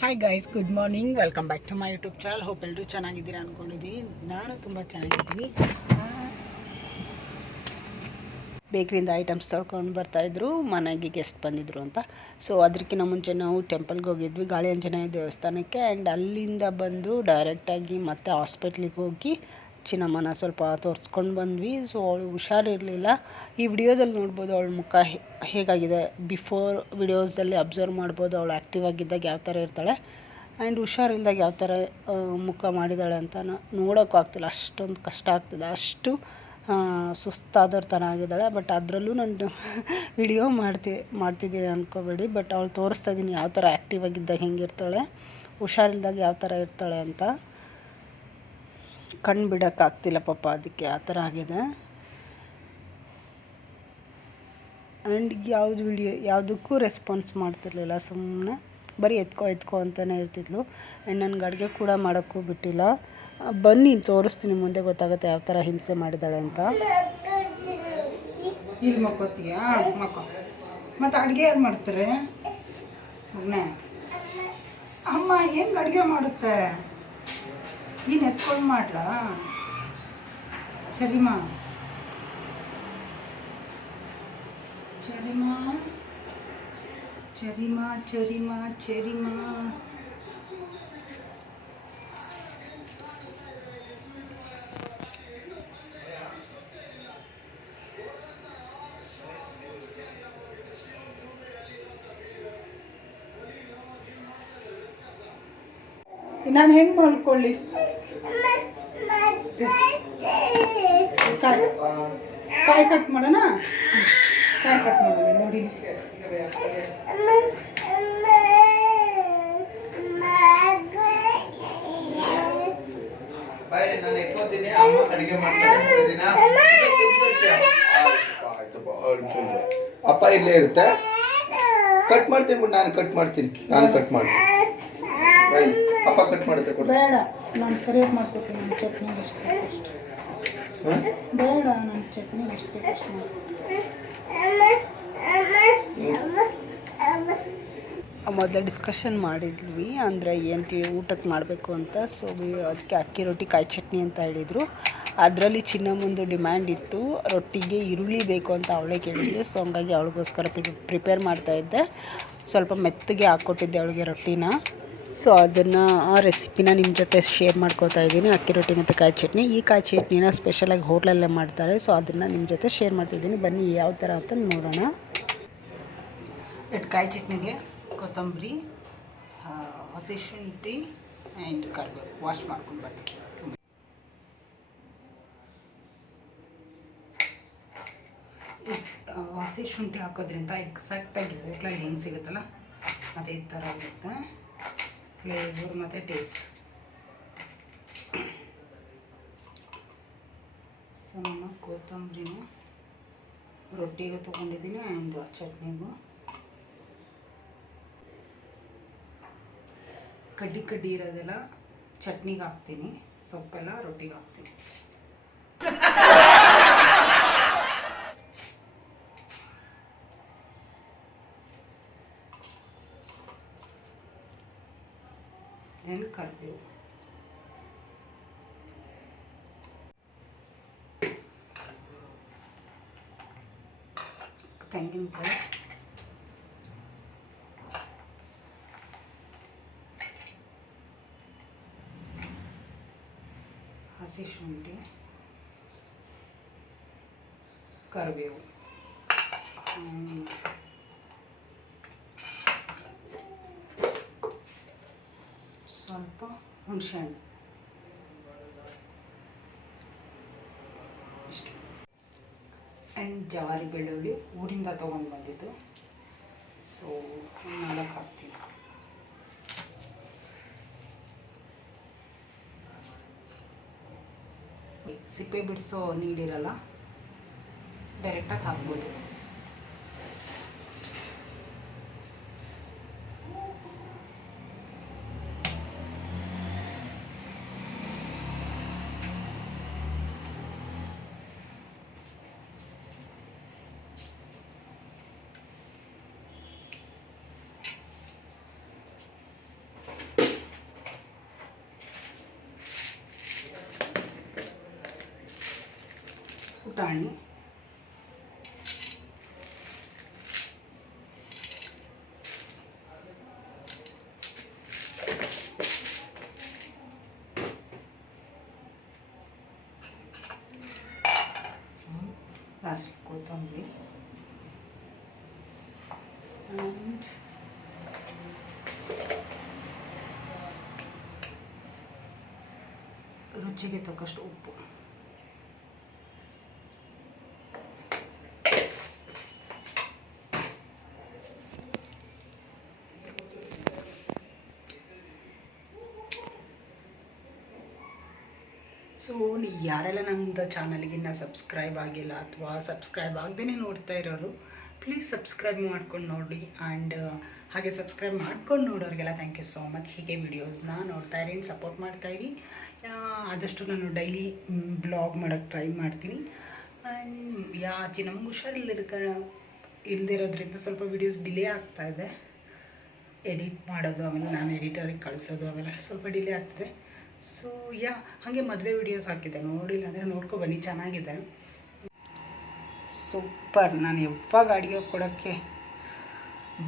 Hi guys, good morning. Welcome back to my YouTube channel. Hope ಎಲ್ಲರೂ ಚೆನ್ನಾಗಿದ್ದೀರಾ ಅಂದ್ಕೊಂಡಿದ್ದೀನಿ. ನಾನು ತುಂಬ ಚೆನ್ನಾಗಿದ್ದೀನಿ. ಬೇಕ್ರಿಯಿಂದ ಐಟಮ್ಸ್ ತೊಳ್ಕೊಂಡು ಬರ್ತಾಯಿದ್ರು, ಮನೆಗೆ ಗೆಸ್ಟ್ ಬಂದಿದ್ರು ಅಂತ. ಸೊ ಅದಕ್ಕಿಂತ ಮುಂಚೆ ನಾವು ಟೆಂಪಲ್ಗೆ ಹೋಗಿದ್ವಿ, ಗಾಳಿ ಆಂಜನೇಯ ದೇವಸ್ಥಾನಕ್ಕೆ. ಆ್ಯಂಡ್ ಅಲ್ಲಿಂದ ಬಂದು ಡೈರೆಕ್ಟಾಗಿ ಮತ್ತೆ ಹಾಸ್ಪಿಟ್ಲಿಗೆ ಹೋಗಿ ಚಿನ್ನಮ್ಮನ ಸ್ವಲ್ಪ ತೋರಿಸ್ಕೊಂಡು ಬಂದ್ವಿ. ಸೊ ಅವಳು ಹುಷಾರಿರಲಿಲ್ಲ. ಈ ವಿಡಿಯೋದಲ್ಲಿ ನೋಡ್ಬೋದು ಅವಳ ಮುಖ ಹೇಗಾಗಿದೆ. ಬಿಫೋರ್ ವಿಡಿಯೋಸಲ್ಲಿ ಅಬ್ಸರ್ವ್ ಮಾಡ್ಬೋದು ಅವಳು ಆ್ಯಕ್ಟಿವ್ ಆಗಿದ್ದಾಗ ಯಾವ ಥರ ಇರ್ತಾಳೆ, ಆ್ಯಂಡ್ ಹುಷಾರಿಲ್ದಾಗ ಯಾವ ಥರ ಮುಖ ಮಾಡಿದ್ದಾಳೆ ಅಂತ ನೋಡೋಕ್ಕೂ ಆಗ್ತಿಲ್ಲ. ಅಷ್ಟೊಂದು ಕಷ್ಟ ಆಗ್ತಿದೆ, ಅಷ್ಟು ಸುಸ್ತಾದವ್ರ ಥರ ಆಗಿದ್ದಾಳೆ. ಬಟ್ ಅದರಲ್ಲೂ ನಾನು ವಿಡಿಯೋ ಮಾಡ್ತಿದ್ದೀನಿ ಅಂದ್ಕೋಬೇಡಿ. ಬಟ್ ಅವಳು ತೋರಿಸ್ತಾ ಇದ್ದೀನಿ ಯಾವ ಥರ ಆ್ಯಕ್ಟಿವ್ ಆಗಿದ್ದಾಗ ಹೆಂಗಿರ್ತಾಳೆ, ಹುಷಾರಿಲ್ದಾಗ ಯಾವ ಥರ ಇರ್ತಾಳೆ ಅಂತ. ಕಣ್ಣು ಬಿಡೋಕ್ಕಾಗ್ತಿಲ್ಲ ಪಾಪ, ಅದಕ್ಕೆ ಆ ಥರ ಆಗಿದೆ. ಆ್ಯಂಡ್ ಯಾವುದು ವಿಡಿಯೋ ಯಾವುದಕ್ಕೂ ರೆಸ್ಪಾನ್ಸ್ ಮಾಡ್ತಿರ್ಲಿಲ್ಲ, ಸುಮ್ಮನೆ ಬರೀ ಎತ್ಕೋ ಅಂತಲೇ ಇರ್ತಿದ್ಲು. ಆ್ಯಂಡ್ ನನಗೆ ಅಡುಗೆ ಕೂಡ ಮಾಡೋಕ್ಕೂ ಬಿಟ್ಟಿಲ್ಲ. ಬನ್ನಿ ತೋರಿಸ್ತೀನಿ, ಮುಂದೆ ಗೊತ್ತಾಗುತ್ತೆ ಯಾವ ಥರ ಹಿಂಸೆ ಮಾಡಿದ್ದಾಳೆ ಅಂತ. ಇಲ್ಲಿ ಮಕ್ಕೋತೀಯಾ? ಮಕ್ಕೋ. ಮತ್ತು ಅಡುಗೆ ಯಾರು ಮಾಡ್ತಾರೆ? ಮಗನೇ ಅಮ್ಮ ಹೆಂಗೆ ಅಡುಗೆ ಮಾಡುತ್ತೆ? ನೀನು ಎತ್ಕೊಂಡು ಮಾಡ್ಲಾ? ಸರಿಮಾ ಚರಿಮಾ ಚರಿಮಾ ಚರಿಮಾ ಚರಿಮಾ. ನಾನು ಹೆಂಗೆ ಮಲ್ಕೊಳ್ಳಿ? ಕಾಯಿ ಕಟ್ ಮಾಡೋಣ, ಕಾಯಿ ಕಟ್ ಮಾಡೋಣ ನೋಡಿ. ಅಪ್ಪ ಇಲ್ಲೇ ಇರುತ್ತೆ. ಕಟ್ ಮಾಡ್ತೀನಿ ಬಿಡು, ನಾನು ಕಟ್ ಮಾಡ್ತೀನಿ. ಅಪ್ಪ ಕಟ್ ಮಾಡುತ್ತೆ. ಬೇಡ, ನಾನು ಸರಿಯಾಗಿ ಮಾಡ್ಕೊತೀನಿ. ನನ್ನ ಚಟ್ನಿ ಅಷ್ಟು ಬೇಡ, ನನ್ನ ಚಟ್ನಿ ಅಷ್ಟು ಬೇಕಷ್ಟು ಮೊದಲೇ ಡಿಸ್ಕಷನ್ ಮಾಡಿದ್ವಿ, ಅಂದರೆ ಏನು ಊಟಕ್ಕೆ ಮಾಡಬೇಕು ಅಂತ. ಸೊ ಅದಕ್ಕೆ ಅಕ್ಕಿ ರೊಟ್ಟಿ ಕಾಯಿ ಚಟ್ನಿ ಅಂತ ಹೇಳಿದರು. ಅದರಲ್ಲಿ ಚಿನ್ನಮ್ಮಂದು ಡಿಮ್ಯಾಂಡ್ ಇತ್ತು, ರೊಟ್ಟಿಗೆ ಈರುಳ್ಳಿ ಬೇಕು ಅಂತ ಅವಳೇ ಕೇಳಿದ್ದೆ. ಸೊ ಹಂಗಾಗಿ ಅವಳಿಗೋಸ್ಕರ ಪ್ರಿಪೇರ್ ಮಾಡ್ತಾಯಿದ್ದೆ. ಸ್ವಲ್ಪ ಮೆತ್ತಗೆ ಹಾಕ್ಕೊಟ್ಟಿದ್ದೆ ಅವಳಿಗೆ ರೊಟ್ಟಿನ. ಸೊ ಅದನ್ನು ಆ ರೆಸಿಪಿನ ನಿಮ್ಮ ಜೊತೆ ಶೇರ್ ಮಾಡ್ಕೋತಾ ಇದ್ದೀನಿ. ಅಕ್ಕಿ ರೊಟ್ಟಿ ಮತ್ತು ಕಾಯಿ ಚಟ್ನಿ. ಈ ಕಾಯಿ ಚಟ್ನಿನ ಸ್ಪೆಷಲಾಗಿ ಹೋಟ್ಲಲ್ಲೇ ಮಾಡ್ತಾರೆ. ಸೊ ಅದನ್ನು ನಿಮ್ಮ ಜೊತೆ ಶೇರ್ ಮಾಡ್ತಿದ್ದೀನಿ. ಬನ್ನಿ ಯಾವ ಥರ ಅಂತ ನೋಡೋಣ. ಕಾಯಿ ಚಟ್ನಿಗೆ ಕೊತ್ತಂಬರಿ, ಹಸಿ ಶುಂಠಿ ಆ್ಯಂಡ್ ಕರಿಬೇವು ವಾಶ್ ಮಾಡ್ಕೊಂಡು ಬನ್ನಿ. ಹಸಿ ಶುಂಠಿ ಹಾಕೋದ್ರಿಂದ ಎಕ್ಸಾಕ್ಟಾಗಿ ಹೋಟ್ಲಲ್ಲಿ ಹೆಂಗೆ ಸಿಗುತ್ತಲ್ಲ ಅದೇ ಥರ ಇರುತ್ತೆ ಫ್ಲೇವರ್ ಮತ್ತು ಟೇಸ್ಟ್. ಸಣ್ಣ ಕೊತ್ತಂಬರಿನ ರೊಟ್ಟಿಗೆ ತೊಗೊಂಡಿದ್ದೀನಿ ಆ್ಯಂಡ್ ಚಟ್ನಿಗೂ. ಕಡ್ಡಿ ಇರೋದೆಲ್ಲ ಚಟ್ನಿಗೆ ಹಾಕ್ತೀನಿ, ಸೊಪ್ಪೆಲ್ಲ ರೊಟ್ಟಿಗೆ ಹಾಕ್ತೀನಿ. ದೆನ್ ಕರಿಬೇವು, ತೆಂಗಿನಕಾಯಿ, ಹಸಿ ಶುಂಠಿ, ಕರಿಬೇವು, ಸ್ವಲ್ಪ ಹುಣಸೆಹಣ್ಣು ಇಷ್ಟು. ಆ್ಯಂಡ್ ಜವಾರಿ ಬೆಳ್ಳುಳ್ಳಿ ಊರಿಂದ ತೊಗೊಂಡು ಬಂದಿದ್ದು. ಸೊ 4 ಹಾಕ್ತೀನಿ. ಸಿಪ್ಪೆ ಬಿಡಿಸೋ ನೀಡಿರಲ್ಲ, ಡೈರೆಕ್ಟಾಗಿ ಹಾಕ್ಬೋದು. ಪುಟಾಣಿ, ಲಾಸ್ಟ್ ಕೊತ್ತಂಬರಿ ಆ್ಯಂಡ್ ರುಚಿಗೆ ತಕ್ಕಷ್ಟು ಉಪ್ಪು. ಸೊ ಯಾರೆಲ್ಲ ನಮ್ಮದು ಚಾನಲ್ಗೆ ಇನ್ನೂ ಸಬ್ಸ್ಕ್ರೈಬ್ ಆಗಿಲ್ಲ ಅಥವಾ ಸಬ್ಸ್ಕ್ರೈಬ್ ಆಗದೇ ನೋಡ್ತಾ ಇರೋರು ಪ್ಲೀಸ್ ಸಬ್ಸ್ಕ್ರೈಬ್ ಮಾಡ್ಕೊಂಡು ನೋಡಿ. ಆ್ಯಂಡ್ ಹಾಗೆ ಸಬ್ಸ್ಕ್ರೈಬ್ ಮಾಡ್ಕೊಂಡು ನೋಡೋರಿಗೆಲ್ಲ ಥ್ಯಾಂಕ್ ಯು ಸೋ ಮಚ್. ಹೀಗೆ ವಿಡಿಯೋಸ್ನ ನೋಡ್ತಾ ಇರಿ, ಸಪೋರ್ಟ್ ಮಾಡ್ತಾಯಿರಿ. ಆದಷ್ಟು ನಾನು ಡೈಲಿ ಬ್ಲಾಗ್ ಮಾಡೋಕ್ಕೆ ಟ್ರೈ ಮಾಡ್ತೀನಿ. ಆ್ಯಂಡ್ ಆಚೆ ನಮ್ಗೆ ಇಲ್ದಿರೋದ್ರಿಂದ ಸ್ವಲ್ಪ ವೀಡಿಯೋಸ್ ಡಿಲೇ ಆಗ್ತಾಯಿದೆ. ಎಡಿಟ್ ಮಾಡೋದು, ಆಮೇಲೆ ನಾನು ಎಡಿಟರಿಗೆ ಕಳಿಸೋದು ಅವೆಲ್ಲ ಸ್ವಲ್ಪ ಡಿಲೇ ಆಗ್ತದೆ. ಸೊ ಹಾಗೆ ಮದುವೆ ವೀಡಿಯೋಸ್ ಹಾಕಿದ್ದೆ, ನೋಡಿಲ್ಲ ಅಂದರೆ ನೋಡ್ಕೊಬನ್ನಿ, ಚೆನ್ನಾಗಿದೆ. ಸೂಪರ್. ನಾನು ಯಾವಾಗ ಅಡುಗೆ ಕೊಡೋಕ್ಕೆ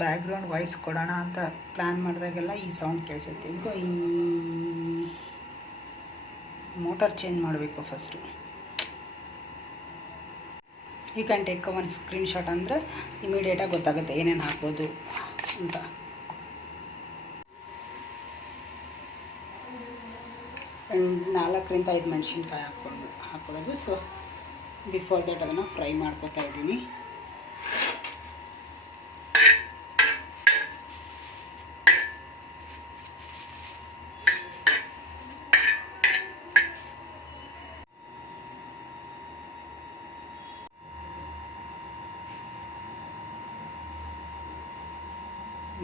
ಬ್ಯಾಕ್ಗ್ರೌಂಡ್ ವಾಯ್ಸ್ ಕೊಡೋಣ ಅಂತ ಪ್ಲ್ಯಾನ್ ಮಾಡಿದಾಗೆಲ್ಲ ಈ ಸೌಂಡ್ ಕೇಳಿಸುತ್ತೆ. ಈಗ ಈ ಮೋಟಾರ್ ಚೇಂಜ್ ಮಾಡಬೇಕು ಫಸ್ಟು. ಯು ಕ್ಯಾನ್ ಟೇಕ್ ಒಂದು ಸ್ಕ್ರೀನ್ಶಾಟ್ ಅಂದರೆ ಇಮಿಡಿಯೇಟಾಗಿ ಗೊತ್ತಾಗುತ್ತೆ ಏನೇನು ಹಾಕ್ಬೋದು ಅಂತ. ಆ್ಯಂಡ್ 4-5 ಮೆಣಸಿನ್ಕಾಯಿ ಹಾಕ್ಕೊಳ್ಳೋದು. ಸೊ ಬಿಫೋರ್ ದಟ್ ಅದನ್ನು ಫ್ರೈ ಮಾಡ್ಕೊತಾ ಇದ್ದೀನಿ.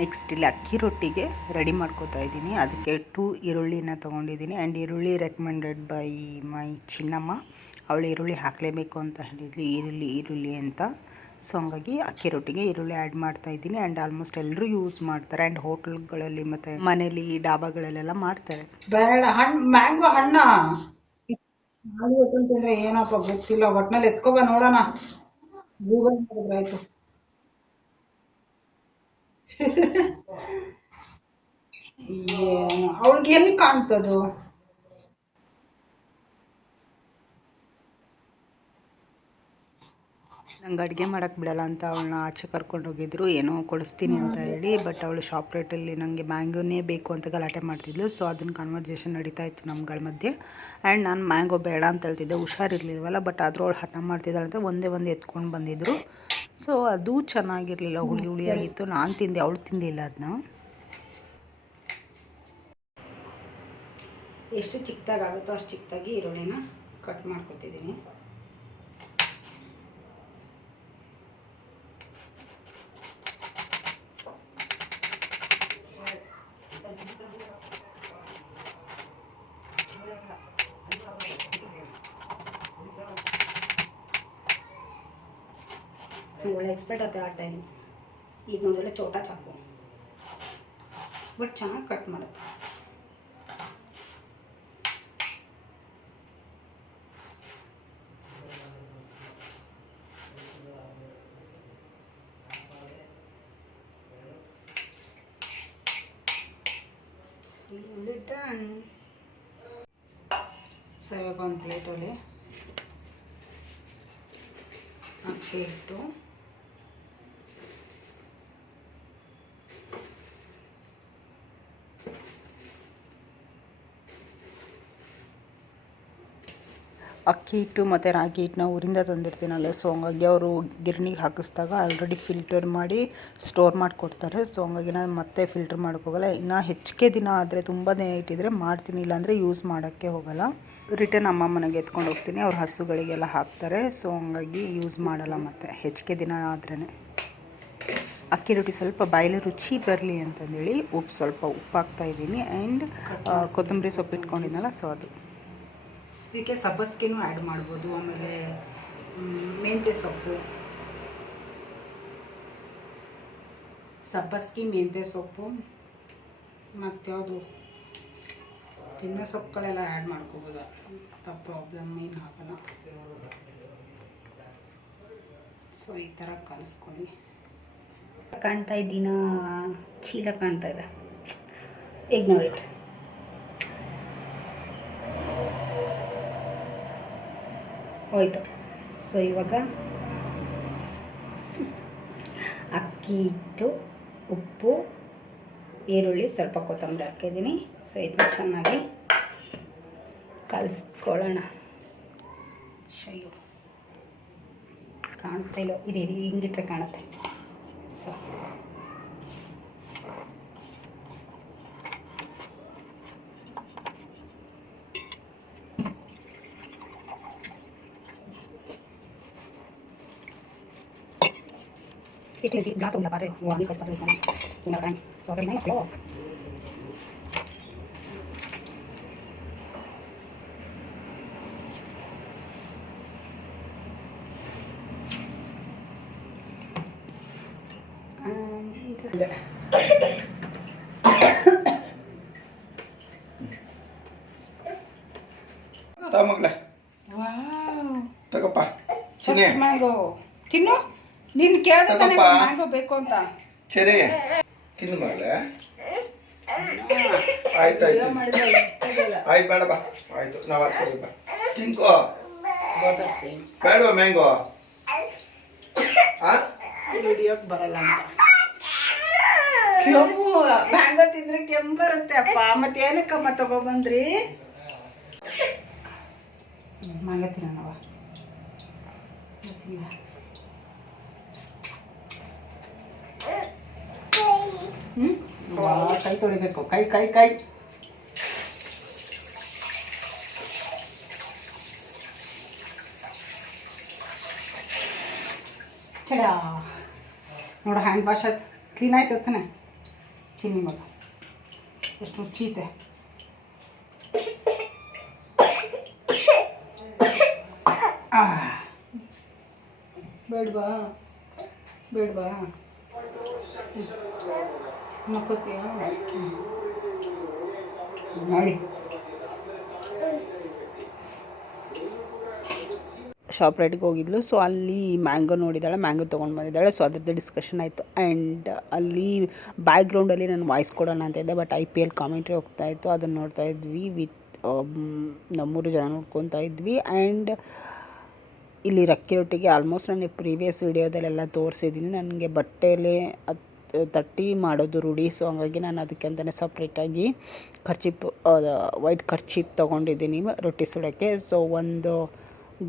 ನೆಕ್ಸ್ಟ್ ಇಲ್ಲಿ ಅಕ್ಕಿ ರೊಟ್ಟಿಗೆ ರೆಡಿ ಮಾಡ್ಕೋತಾ ಇದ್ದೀನಿ. ಅದಕ್ಕೆ 2 ಈರುಳ್ಳಿನ ತೊಗೊಂಡಿದ್ದೀನಿ. ಆ್ಯಂಡ್ ಈರುಳ್ಳಿ ರೆಕಮೆಂಡೆಡ್ ಬೈ ಮೈ ಚಿನ್ನಮ್ಮ. ಅವಳು ಈರುಳ್ಳಿ ಹಾಕಲೇಬೇಕು ಅಂತ ಹೇಳಿದ್ಲಿ, ಈರುಳ್ಳಿ ಅಂತ. ಸೊ ಹಂಗಾಗಿ ಅಕ್ಕಿ ರೊಟ್ಟಿಗೆ ಈರುಳ್ಳಿ ಆ್ಯಡ್ ಮಾಡ್ತಾ ಇದ್ದೀನಿ. ಆ್ಯಂಡ್ ಆಲ್ಮೋಸ್ಟ್ ಎಲ್ಲರೂ ಯೂಸ್ ಮಾಡ್ತಾರೆ. ಆ್ಯಂಡ್ ಹೋಟೆಲ್ಗಳಲ್ಲಿ ಮತ್ತು ಮನೇಲಿ ಡಾಬಾಗಳಲ್ಲೆಲ್ಲ ಮಾಡ್ತಾರೆ. ಬೇಡ ಮ್ಯಾಂಗೋ ಹಣ್ಣ ತಿಂದರೆ ಏನಪ್ಪ ಗೊತ್ತಿಲ್ಲ, ಒಟ್ಟಿನಲ್ಲಿ ಎತ್ಕೊಬ ನೋಡೋಣ. ಗೂಗಲ್ ಮಾಡಿದ್ರೆ ಆಯಿತು. ಏನು ಅವಳಿಗೆ ಎಲ್ಲಿ ಕಾಣ್ತದು? ನಂಗೆ ಅಡುಗೆ ಮಾಡೋಕ್ಕೆ ಬಿಡಲ್ಲ ಅಂತ ಅವಳನ್ನ ಆಚೆ ಕರ್ಕೊಂಡು ಹೋಗಿದ್ರು, ಏನೋ ಕೊಡಿಸ್ತೀನಿ ಅಂತ ಹೇಳಿ. ಬಟ್ ಅವಳು ಶಾಪ್ ರೇಟಲ್ಲಿ ನನಗೆ ಮ್ಯಾಂಗೋನೇ ಬೇಕು ಅಂತ ಗಲಾಟೆ ಮಾಡ್ತಿದ್ಲು. ಸೊ ಅದನ್ನು ಕನ್ವರ್ಸೇಷನ್ ನಡೀತಾ ಇತ್ತು ನಮ್ಗಳ ಮಧ್ಯೆ. ಆ್ಯಂಡ್ ನಾನು ಮ್ಯಾಂಗೋ ಬೇಡ ಅಂತ ಹೇಳ್ತಿದ್ದೆ, ಹುಷಾರಿರ್ಲಿಲ್ವಲ್ಲ. ಬಟ್ ಆದರೂ ಅವಳು ಹಠ ಮಾಡ್ತಿದ್ದಾಳಂತೆ, ಒಂದೇ ಎತ್ಕೊಂಡು ಬಂದಿದ್ರು. ಸೊ ಅದು ಚೆನ್ನಾಗಿರಲಿಲ್ಲ, ಹುಳಿಯಾಗಿತ್ತು. ನಾನು ತಿಂದೆ, ಅವಳು ತಿಂದಿಲ್ಲ ಅದನ್ನ. ಎಷ್ಟು ಚಿಕ್ಕದಾಗುತ್ತೋ ಅಷ್ಟು ಚಿಕ್ಕದಾಗಿ ಈರುಳ್ಳಿನ ಕಟ್ ಮಾಡ್ಕೊತಿದ್ದೀನಿ. ಒಳ್ಳೆ ಎಕ್ಸ್ಪರ್ಟ್ ಹತ್ರ ಆಡ್ತಾಯಿದ್ದೀನಿ. ಈಗ ನೋಡಿದ್ರೆ ಚೋಟಾ ಚಾಕು, ಬಟ್ ಚೆನ್ನಾಗಿ ಕಟ್ ಮಾಡುತ್ತೆ. ಸೊ ಇವಾಗ ಒಂದು ಪ್ಲೇಟಲ್ಲಿ ಅಕ್ಕಿ ಇಟ್ಟು ಅಕ್ಕಿ ಹಿಟ್ಟು ಮತ್ತು ರಾಗಿ ಹಿಟ್ಟನ್ನ ಊರಿಂದ ತಂದಿರ್ತೀನಲ್ಲ. ಸೊ ಹಂಗಾಗಿ ಅವರು ಗಿರಣಿಗೆ ಹಾಕಿಸಿದಾಗ ಆಲ್ರೆಡಿ ಫಿಲ್ಟರ್ ಮಾಡಿ ಸ್ಟೋರ್ ಮಾಡಿಕೊಡ್ತಾರೆ. ಸೊ ಹಂಗಾಗಿ ನಾನು ಮತ್ತೆ ಫಿಲ್ಟರ್ ಮಾಡೋಕ್ಕೋಗಲ್ಲ. ಇನ್ನು ಹೆಚ್ಚಿಗೆ ದಿನ ಆದರೆ, ತುಂಬ ದಿನ ಇಟ್ಟಿದ್ರೆ ಮಾಡ್ತೀನಿ, ಇಲ್ಲಾಂದರೆ ಯೂಸ್ ಮಾಡೋಕ್ಕೆ ಹೋಗಲ್ಲ. ರಿಟರ್ನ್ ಅಮ್ಮ ಮನೆಗೆ ಎತ್ಕೊಂಡು ಹೋಗ್ತೀನಿ, ಅವ್ರ ಹಸುಗಳಿಗೆಲ್ಲ ಹಾಕ್ತಾರೆ. ಸೊ ಹಂಗಾಗಿ ಯೂಸ್ ಮಾಡಲ್ಲ ಮತ್ತೆ ಹೆಚ್ಚಿಗೆ ದಿನ ಆದ್ರೇ. ಅಕ್ಕಿ ರೊಟ್ಟಿ ಸ್ವಲ್ಪ ಬಾಯಲ್ಲಿ ರುಚಿ ಬರಲಿ ಅಂತಂದೇಳಿ ಸ್ವಲ್ಪ ಉಪ್ಪು ಹಾಕ್ತಾಯಿದ್ದೀನಿ. ಆ್ಯಂಡ್ ಕೊತ್ತಂಬರಿ ಸೊಪ್ಪು ಇಟ್ಕೊಂಡಿದ್ನಲ್ಲ, ಸೊ ಅದು. ಇದಕ್ಕೆ ಸಬ್ಬಸ್ಗೆನೂ ಆ್ಯಡ್ ಮಾಡ್ಬೋದು. ಆಮೇಲೆ ಮೆಂತ್ಯ ಸೊಪ್ಪು, ಸಬ್ಬಸ್ಗೆ, ಮೆಂತ್ಯ ಸೊಪ್ಪು ಮತ್ತು ಯಾವುದು ತಿನ್ನೋ ಸೊಪ್ಪುಗಳೆಲ್ಲ ಆ್ಯಡ್ ಮಾಡ್ಕೋಬೋದು. ಪ್ರಾಬ್ಲಮ್ ಏನು ಹಾಕಲ್ಲ. ಸೊ ಈ ಥರ ಕಲಿಸ್ಕೊಳ್ಳಿ. ಕಾಣ್ತಾ ಇದ್ದೀನ ಚೀಲ ಕಾಣ್ತಾ ಇದೆ. Ignore it. ಹೋಯ್ತು. ಸೊ ಇವಾಗ ಅಕ್ಕಿ ಹಿಟ್ಟು, ಉಪ್ಪು, ಈರುಳ್ಳಿ, ಸ್ವಲ್ಪ ಕೊತ್ತಂಬರಿ ಹಾಕಿದ್ದೀನಿ. ಸೊ ಇದನ್ನ ಚೆನ್ನಾಗಿ ಕಲಿಸ್ಕೊಳ್ಳೋಣ. ಶೈಯು ಕಾಣ್ತಾ ಇಲ್ಲ, ಇರಿ ಹಿಂಗಿಟ್ರೆ ಕಾಣುತ್ತೆ. So Itu sih belas udah pakai, wah ini pas pakai kan, gunakan sore ini flow. Tamaglah. Wow. Tagapa. Sini. Mango. Tino? ನೀನು ಕೇಳಿದ್ರೆ ತಾನೇ ಮ್ಯಾಂಗೋ ಬೇಕು ಅಂತ. ಸರಿ ತಿನ್ನು ಮಗಳೇ. ಆಯ್ತಾಯ್ತು ಆಯ್ತು ಬೇಡ ಬಾ. ಆಯ್ತು ನಾವು ಹಾಕ್ತೀವಿ ಬಾ ತಿನ್ಕೋ. ಬೇಡವಾ ಮ್ಯಾಂಗೋ? ವಿಡಿಯೋಕ್ಕೆ ಬರಲ್ಲ ಅಂತ. ಕೆಮ್ಮು ಮ್ಯಾಂಗೋ ತಿಂದ್ರೆ ಕೆಮ್ಮು ಬರುತ್ತೆ ಅಪ್ಪ. ಮತ್ತೆ ಏನಕ್ಕಮ್ಮ ತಗೊಬಂದ್ರಿ? ಮ್ಯಾಂಗೋ ತಿನ್ನೋಣವ. ಕೈ ತೊಳಿಬೇಕು. ಕೈ ಕೈ ಕೈ ಚಡ ನೋಡು ಹ್ಯಾಂಡ್ ವಾಶ್ ಆಯ್ತು, ಕ್ಲೀನ್ ಆಯ್ತು ತಾನೆ. ಚಿನ್ನಿ ಮಗ ಎಷ್ಟು ರುಚಿ ಐತೆ. ಬೇಡವಾ ಬೇಡವಾ ಮಕ್ಕತ್ತೀಯ ನೋಡಿ. ಶಾಪ್ ರೈಟಿಗೆ ಹೋಗಿದ್ಲು. ಸೊ ಅಲ್ಲಿ ಮ್ಯಾಂಗೋ ನೋಡಿದ್ದಾಳೆ, ಮ್ಯಾಂಗೋ ತೊಗೊಂಡು ಬಂದಿದ್ದಾಳೆ. ಸೊ ಅದ್ರದ್ದು ಡಿಸ್ಕಷನ್ ಆಯಿತು. ಆ್ಯಂಡ್ ಅಲ್ಲಿ ಬ್ಯಾಕ್ಗ್ರೌಂಡಲ್ಲಿ ನಾನು ವಾಯ್ಸ್ ಕೊಡೋಣ ಅಂತ ಇದ್ದೆ, ಬಟ್ IPL ಕಾಮೆಂಟ್ರಿ ಹೋಗ್ತಾಯಿತ್ತು, ಅದನ್ನು ನೋಡ್ತಾ ಇದ್ವಿ. ನಮ್ಮೂರು ಜನ ನೋಡ್ಕೊತಾ ಇದ್ವಿ. ಆ್ಯಂಡ್ ಇಲ್ಲಿ ರಕ್ಕಿ ರೊಟ್ಟಿಗೆ ಆಲ್ಮೋಸ್ಟ್ ನಾನು ಪ್ರೀವಿಯಸ್ ವೀಡಿಯೋದಲ್ಲೆಲ್ಲ ತೋರಿಸಿದ್ದೀನಿ. ನನಗೆ ಬಟ್ಟೆಯಲ್ಲಿ ತಟ್ಟಿ ಮಾಡೋದು ರೂಢಿ. ಸೊ ಹಂಗಾಗಿ ನಾನು ಅದಕ್ಕೆ ಅಂತಲೇ ಸಪ್ರೇಟಾಗಿ ಖರ್ಚೀಪ್, ವೈಟ್ ಖರ್ಚೀಪ್ ತೊಗೊಂಡಿದ್ದೀನಿ ರೊಟ್ಟಿ ಸುಡೋಕ್ಕೆ. ಸೊ ಒಂದು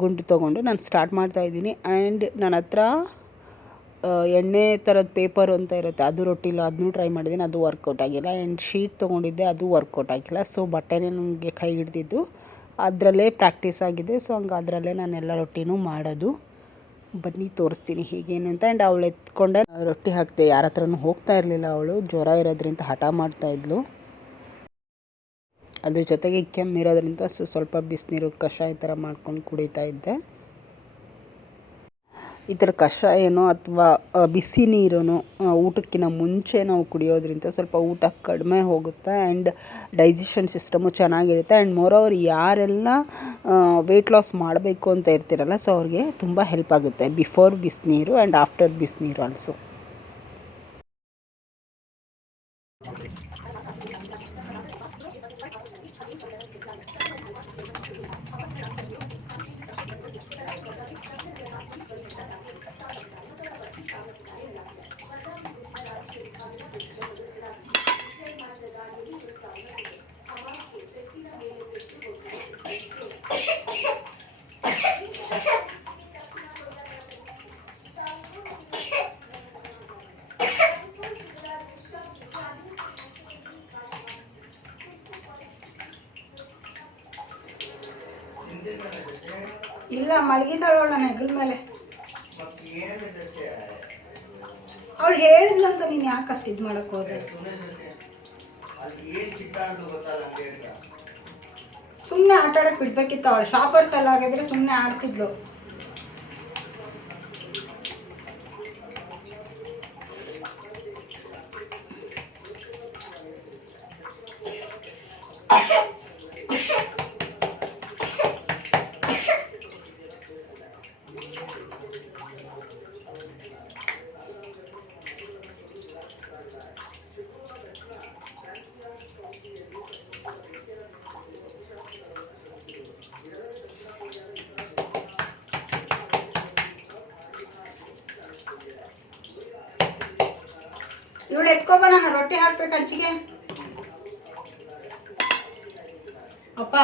ಗುಂಡು ತೊಗೊಂಡು ನಾನು ಸ್ಟಾರ್ಟ್ ಮಾಡ್ತಾಯಿದ್ದೀನಿ. ಆ್ಯಂಡ್ ನನ್ನ ಹತ್ರ ಎಣ್ಣೆ ಥರದ ಪೇಪರ್ ಅಂತ ಇರುತ್ತೆ, ಅದು ರೊಟ್ಟಿಲ್ಲ, ಅದನ್ನೂ ಟ್ರೈ ಮಾಡಿದ್ದೀನಿ, ಅದು ವರ್ಕೌಟ್ ಆಗಿಲ್ಲ. ಆ್ಯಂಡ್ ಶೀಟ್ ತೊಗೊಂಡಿದ್ದೆ, ಅದು ವರ್ಕೌಟ್ ಆಗಿಲ್ಲ. ಸೊ ಬಟ್ಟೆನೇ ನನಗೆ ಕೈ ಹಿಡ್ದಿದ್ದು, ಅದರಲ್ಲೇ ಪ್ರಾಕ್ಟೀಸ್ ಆಗಿದೆ. ಸೊ ಹಂಗೆ ಅದರಲ್ಲೇ ನಾನೆಲ್ಲ ರೊಟ್ಟಿನೂ ಮಾಡೋದು. ಬನ್ನಿ ತೋರಿಸ್ತೀನಿ ಹೇಗೇನು ಅಂತ. ಆ್ಯಂಡ್ ಅವಳು ಎತ್ಕೊಂಡೆ ರೊಟ್ಟಿ ಹಾಕ್ತೆ. ಯಾರ ಹತ್ರನೂ ಹೋಗ್ತಾ ಇರಲಿಲ್ಲ. ಅವಳು ಜ್ವರ ಇರೋದ್ರಿಂದ ಹಠ ಮಾಡ್ತಾಯಿದ್ಲು. ಅದ್ರ ಜೊತೆಗೆ ಕೆಮ್ಮಿರೋದ್ರಿಂದ ಸ್ವಲ್ಪ ಬಿಸಿನೀರು ಕಷಾಯ ಥರ ಮಾಡ್ಕೊಂಡು ಕುಡಿತಾ ಇದ್ದೆ. ಈ ಥರ ಕಷಾಯನೋ ಅಥವಾ ಬಿಸಿ ನೀರನ್ನು ಊಟಕ್ಕಿಂತ ಮುಂಚೆ ನಾವು ಕುಡಿಯೋದ್ರಿಂದ ಸ್ವಲ್ಪ ಊಟ ಕಡಿಮೆ ಹೋಗುತ್ತೆ. ಆ್ಯಂಡ್ ಡೈಜೆಷನ್ ಸಿಸ್ಟಮು ಚೆನ್ನಾಗಿರುತ್ತೆ. ಆ್ಯಂಡ್ ಮೋರೋವರ್ ಯಾರೆಲ್ಲ ವೆಯ್ಟ್ ಲಾಸ್ ಮಾಡಬೇಕು ಅಂತ ಇರ್ತೀರಲ್ಲ, ಸೊ ಅವ್ರಿಗೆ ತುಂಬ ಹೆಲ್ಪ್ ಆಗುತ್ತೆ. ಬಿಫೋರ್ ಬಿಸಿನೀರು ಆ್ಯಂಡ್ ಆಫ್ಟರ್ ಬಿಸಿನೀರು ಆಲ್ಸೋ. ಇಲ್ಲ ಮಲಗಿದ್ದಾಳವಳ ನೆಗಲ ಮೇಲೆ. ಅವಳು ಹೇಳಿದ್ಲಂತ ನೀನು ಯಾಕೆ ಅಷ್ಟು ಇದು ಮಾಡಕ್ಕೆ ಹೋದೆ? ಸುಮ್ಮನೆ ಆಟ ಆಡಕ್ಕೆ ಬಿಡ್ಬೇಕಿತ್ತು. ಅವಳು ಶಾಪರ್ಸ್ ಎಲ್ಲ ಆಗಿದ್ರೆ ಸುಮ್ಮನೆ ಆಡ್ತಿದ್ಲು. ಎತ್ಕೊಬ, ನಾನು ರೊಟ್ಟಿ ಹಾಕ್ಬೇಕು ಹಂಚಿಗೆ. ಅಪ್ಪ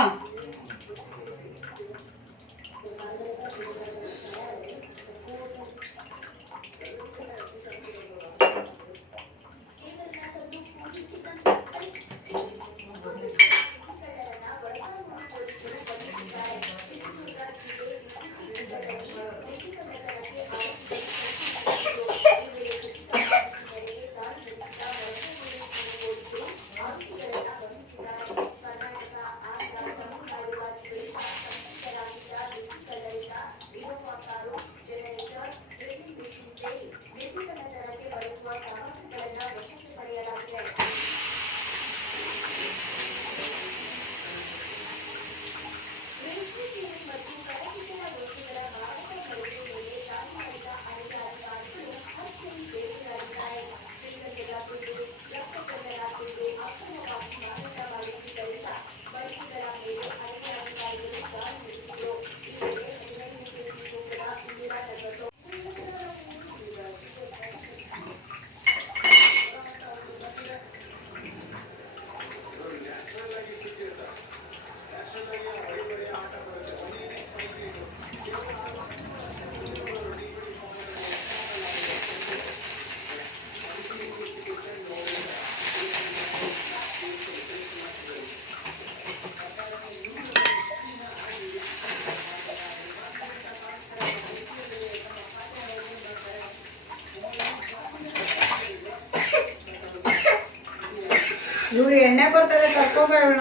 ಇವ್ರು ಎಣ್ಣೆ ಬರ್ತದೆ ಕರ್ಕೋಬೇಡ.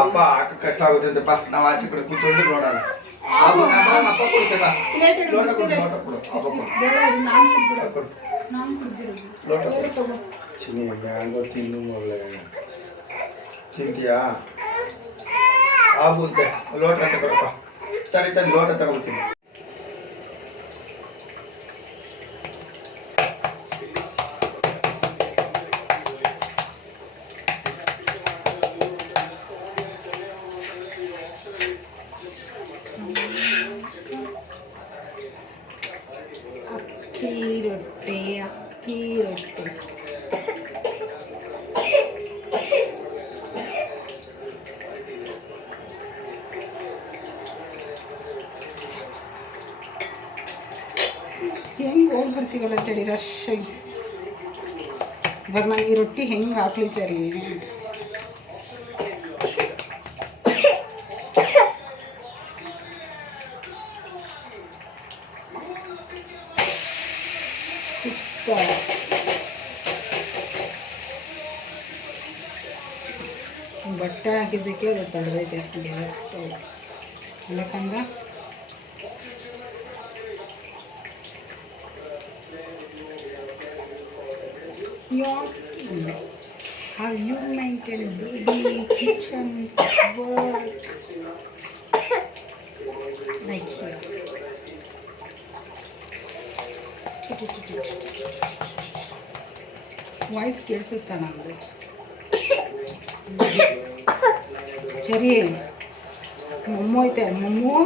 ಅಪ್ಪ ಹಾಕ ಕಷ್ಟ ಆಗುತ್ತೆ ಬಾ, ನಾವು ಆಚೆ ಕಡೆ ಕೂತ್ಕೊಂಡು ನೋಡೋಣ. ಅಪ್ಪ ಕೊಡ್ತೇವೆ ಬಾ, ಲೋಟ ಕೊಡು, ಲೋಟ ಕೊಡು, ಅಪ್ಪ ಕೊಡು, ಲೋಟ ಕೊಡು. ಚಿನ್ನಿ ಹ್ಯಾಂಗೋ ತಿನ್ನು ಒಳ್ಳೆ ತಿಂತೀಯಾ? ಆಗುತ್ತೆ, ಲೋಟ ತಗೊಳಪ್ಪ. ಸರಿ ತಾನೆ, ಲೋಟ ತಗೊಳ್ತೀನಿ. ಅಕ್ಕಿ ರೊಟ್ಟಿ, ಅಕ್ಕಿ ರೊಟ್ಟಿ. ಹೆಂಗೆ ಹೋಗಿ ಬರ್ತೀವಲ್ಲ ಚಳಿ ರಶ್. ಇವಾಗ ನಾನು ಈ ರೊಟ್ಟಿ ಹೆಂಗೆ ಹಾಕ್ಲಿ ಚರಿ? ಬಟ್ಟೆ ಹಾಕಿದ್ದಕ್ಕೆ ಅದು ತಡೆದೈತೆ ಗ್ಯಾಸ್. ಯಾಕಂದ್ರೆ how you maintain baby kitchen work like here. Voice ಕೇಳಿಸುತ್ತಾ ನಮ್ಮದು? ಸರಿ, ಮೊಮ್ಮು ಐತೆ, ಮೊಮ್ಮು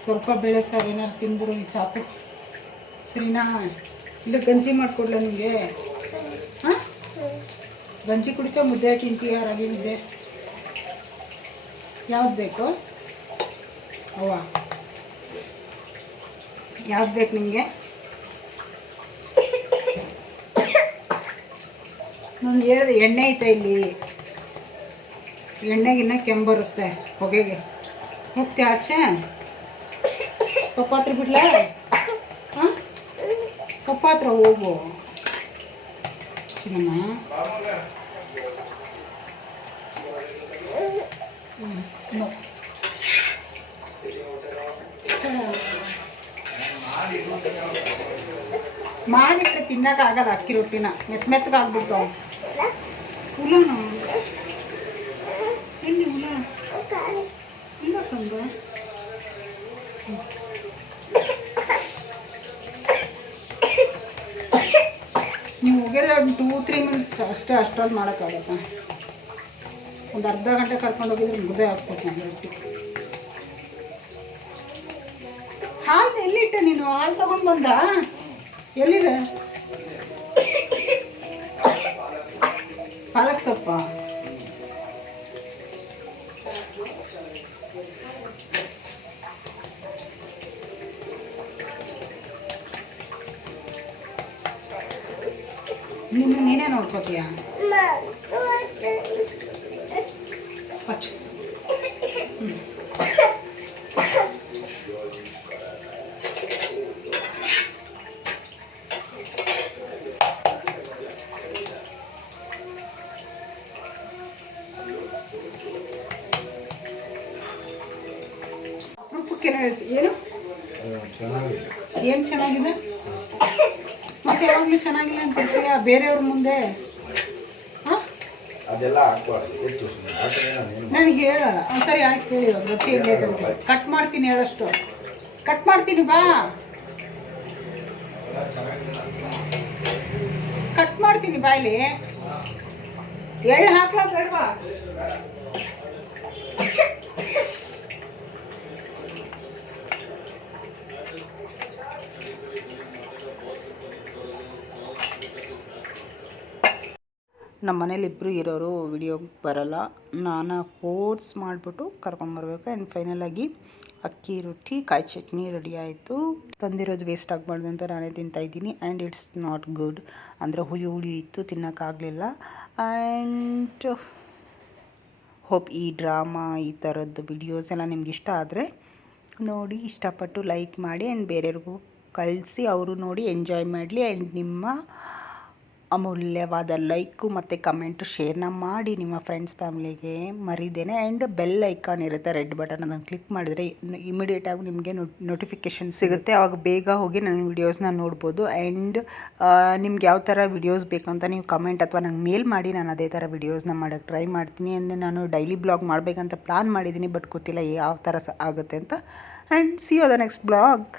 ಸ್ವಲ್ಪ ಬೇಳೆ ಸಾರು ಏನಾರು ತಿಂದರು ಸಾಕು, ಸರಿನಾ? ಇಲ್ಲ ಗಂಜಿ ಮಾಡಿಕೊಡ್ಲ ನಿಮಗೆ? ಹಾಂ, ಗಂಜಿ ಕುಡಿತೋ, ಮುದ್ದೆ ತಿಂತೀಯ? ರಾಗಿ ಮುದ್ದೆ ಯಾವ್ದು ಬೇಕು? ಅವ್ವ ಯಾವ್ದು ಬೇಕು ನಿಮಗೆ? ನಾನು ಹೇಳಿದೆ ಎಣ್ಣೆ ಐತೆ ಇಲ್ಲಿ, ಎಣ್ಣೆಗಿನ್ನ ಕೆಂಬರುತ್ತೆ ಹೊಗೆಗೆ. ಹೋಗ್ತೀಯ ಆಚೆ? ಪಪ್ಪ ಹತ್ರ ಬಿಡ್ಲಾ? ಹಾಂ, ಪಪ್ಪ ಹತ್ರ ಹೋಗು ಚಿನ್ನಮ್ಮ. ಮಾಡಿಟ್ರೆ ತಿನ್ನೋಕ್ಕಾಗಲ್ಲ ಅಕ್ಕಿ ರೊಟ್ಟಿನ, ಮೆತ್ತಗಾಗ್ಬಿಡ್ತಾವ. ಹುಲನ ಎಲ್ಲಿ ಹುಲ ಇಲ್ಲ ಕಂದ? ನೀವು ಹೋಗಿದ್ರೆ ಒಂದು 2-3 ಮಿನಿಟ್ಸ್ ಅಷ್ಟೇ, ಅಷ್ಟೊಂದು ಮಾಡೋಕ್ಕಾಗತ್ತಾ? ಒಂದು ಅರ್ಧ ಗಂಟೆ ಕರ್ಕೊಂಡು ಹೋಗಿದ್ರೆ ಮುದ್ದೆ ಹಾಕ್ಬೇಕು ನಾನು ರೊಟ್ಟಿ. ಎಲ್ಲಿಟ್ಟೆ ನೀನು? ಹಾಲು ತಗೊಂಡು ಬಂದ? ಎಲ್ಲಿದೆ ಪಾಲಕ್ ಸೊಪ್ಪ? ನೀನೇ ನೋಡ್ಕೋತೀಯ? ಏನು ಏನು ಚೆನ್ನಾಗಿದೆ? ಮತ್ತೆ ಯಾವಾಗಲೂ ಚೆನ್ನಾಗಿಲ್ಲ ಅಂತ ಹೇಳ್ತೀಯ ಬೇರೆಯವ್ರ ಮುಂದೆ. ನನಗೆ ಹೇಳಲ್ಲ. ಸರಿ ಆಯ್ತು ಹೇಳಿ. ರೊಟ್ಟಿ ಹೇಳಿ ಕಟ್ ಮಾಡ್ತೀನಿ, ಹೇಳಷ್ಟು ಕಟ್ ಮಾಡ್ತೀನಿ. ಬಾ ಕಟ್ ಮಾಡ್ತೀನಿ. ಬಾಯ್ಲಿ ಎಳ್ಳು ಹಾಕ್ಲಾ ಬೇಡವಾ? ನಮ್ಮ ಮನೇಲಿ ಇಬ್ಬರು ಇರೋರು ವಿಡಿಯೋಗೆ ಬರಲ್ಲ. ನಾನು ಫೋರ್ಸ್ ಮಾಡಿಬಿಟ್ಟು ಕರ್ಕೊಂಬರ್ಬೇಕು. ಆ್ಯಂಡ್ ಫೈನಲಾಗಿ ಅಕ್ಕಿ ರೊಟ್ಟಿ ಕಾಯಿ ಚಟ್ನಿ ರೆಡಿ ಆಯಿತು. ಬಂದಿರೋದು ವೇಸ್ಟ್ ಆಗಬಾರ್ದು ಅಂತ ನಾನೇ ತಿಂತಾಯಿದ್ದೀನಿ. And it's not good. ಅಂದರೆ ಹುಳಿ ಇತ್ತು, ತಿನ್ನೋಕ್ಕಾಗಲಿಲ್ಲ. ಆ್ಯಂಡ್ ಹೋಪ್ ಈ ಡ್ರಾಮಾ ಈ ಥರದ್ದು ವಿಡಿಯೋಸ್ ಎಲ್ಲ ನಿಮ್ಗೆ ಇಷ್ಟ ಆದರೆ ನೋಡಿ, ಇಷ್ಟಪಟ್ಟು ಲೈಕ್ ಮಾಡಿ ಆ್ಯಂಡ್ ಬೇರೆಯವ್ರಿಗೂ ಕಳಿಸಿ ಅವರು ನೋಡಿ ಎಂಜಾಯ್ ಮಾಡಲಿ. ಆ್ಯಂಡ್ ನಿಮ್ಮ ಅಮೂಲ್ಯವಾದ ಲೈಕು ಮತ್ತು ಕಮೆಂಟು ಶೇರ್ನ ಮಾಡಿ ನಿಮ್ಮ ಫ್ರೆಂಡ್ಸ್ ಫ್ಯಾಮಿಲಿಗೆ ಮರಿದೇನೆ. ಆ್ಯಂಡ್ ಬೆಲ್ ಐಕಾನ್ ಇರುತ್ತೆ, ರೆಡ್ ಬಟನ್, ಅದನ್ನು ಕ್ಲಿಕ್ ಮಾಡಿದರೆ ಇಮಿಡಿಯೇಟಾಗಿ ನಿಮಗೆ ನೋಟಿಫಿಕೇಷನ್ ಸಿಗುತ್ತೆ. ಆವಾಗ ಬೇಗ ಹೋಗಿ ನನ್ನ ವೀಡಿಯೋಸ್ನ ನೋಡ್ಬೋದು. ಆ್ಯಂಡ್ ನಿಮ್ಗೆ ಯಾವ ಥರ ವೀಡಿಯೋಸ್ ಬೇಕಂತ ನೀವು ಕಮೆಂಟ್ ಅಥವಾ ನಂಗೆ ಮೇಲ್ ಮಾಡಿ, ನಾನು ಅದೇ ಥರ ವೀಡಿಯೋಸ್ನ ಮಾಡೋಕ್ಕೆ ಟ್ರೈ ಮಾಡ್ತೀನಿ. ಅಂದರೆ ನಾನು ಡೈಲಿ ಬ್ಲಾಗ್ ಮಾಡಬೇಕಂತ ಪ್ಲಾನ್ ಮಾಡಿದ್ದೀನಿ, ಬಟ್ ಗೊತ್ತಿಲ್ಲ ಯಾವ ಥರ ಆಗುತ್ತೆ ಅಂತ. And see you the next blog.